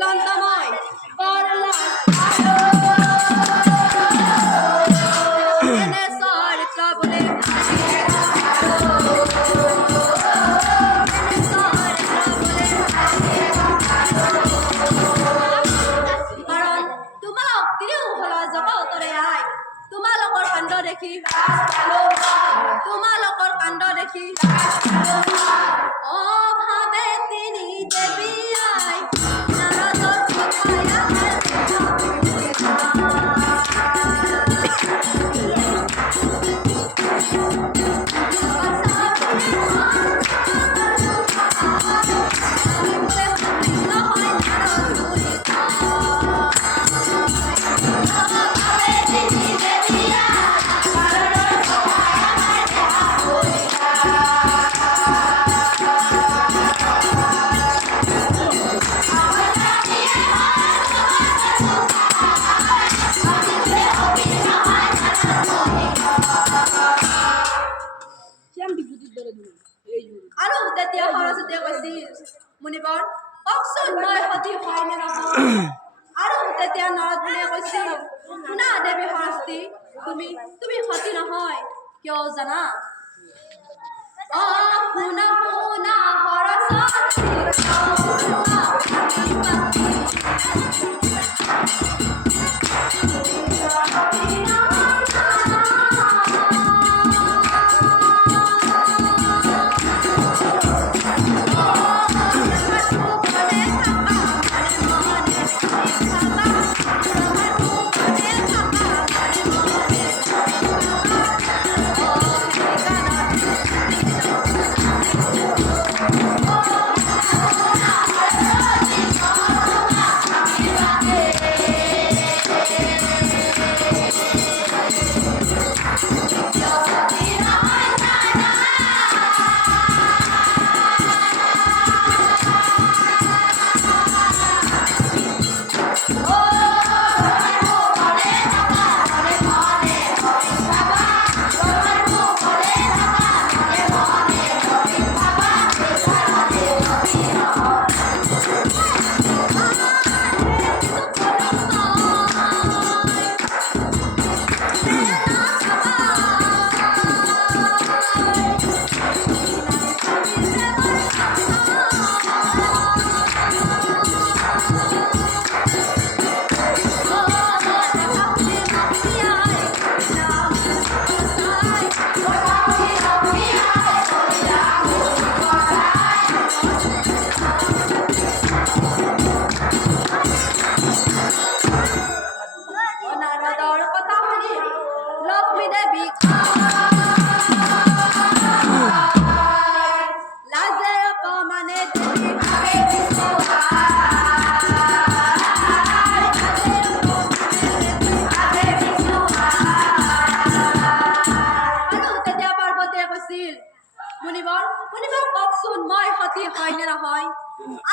লন্তময় তোমালোকৰ কাণ্ড দেখি অভাৱে তিনি দেৱী আই নাৰদৰ আৰু তেতিয়া সৰস্বতীয়ে কৈছিল মুনিবৰ কওকচোন মই সতী হয় নে নহয় আৰু তেতিয়া নাৰদ মুনিয়ে কৈছিল শুনা দেৱী সৰস্বতী তুমি সতী নহয় কিয় জানা শুনা শুনা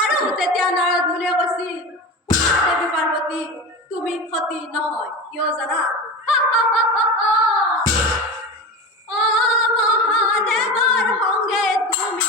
আৰু তেতিয়া নাৰদ মুনিয়ে কৈছিল দেৱী পাৰ্বতী তুমি সতী নহয় কিয় জানা মহাদেৱৰ সংগে তুমি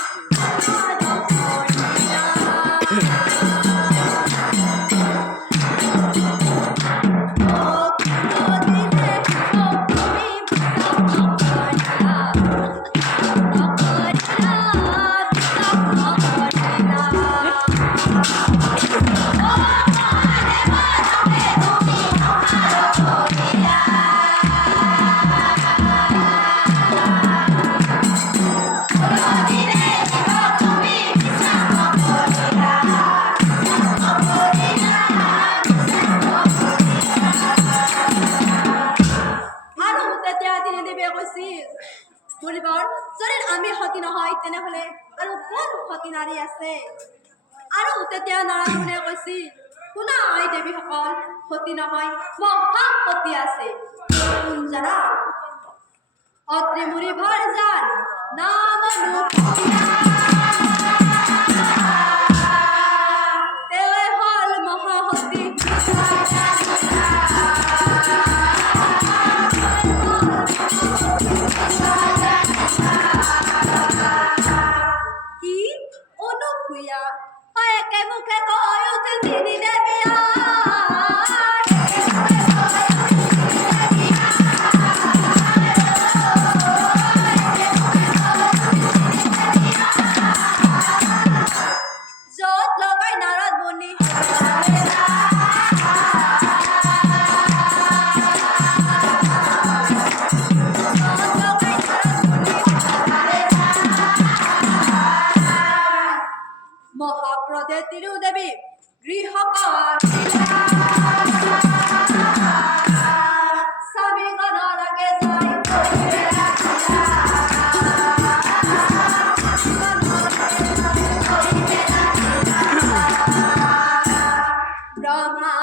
যদি আমি সতী নহয় তেনেহলে আৰু কোন সতী নাৰী আছে আৰু তেতিয়া নাৰদ মুনিয়ে কৈছিল শুনা আই দেৱীসকল সতী নহয় মহা সতী আছে কোন জানা অত্ৰি মুনি ভৰ যাৰ নাম তেৱে হল মহাসতী মুখে কৈ উঠি তিনি গৃহকর স্বামী গণর আগে যায় ব্রহ্মা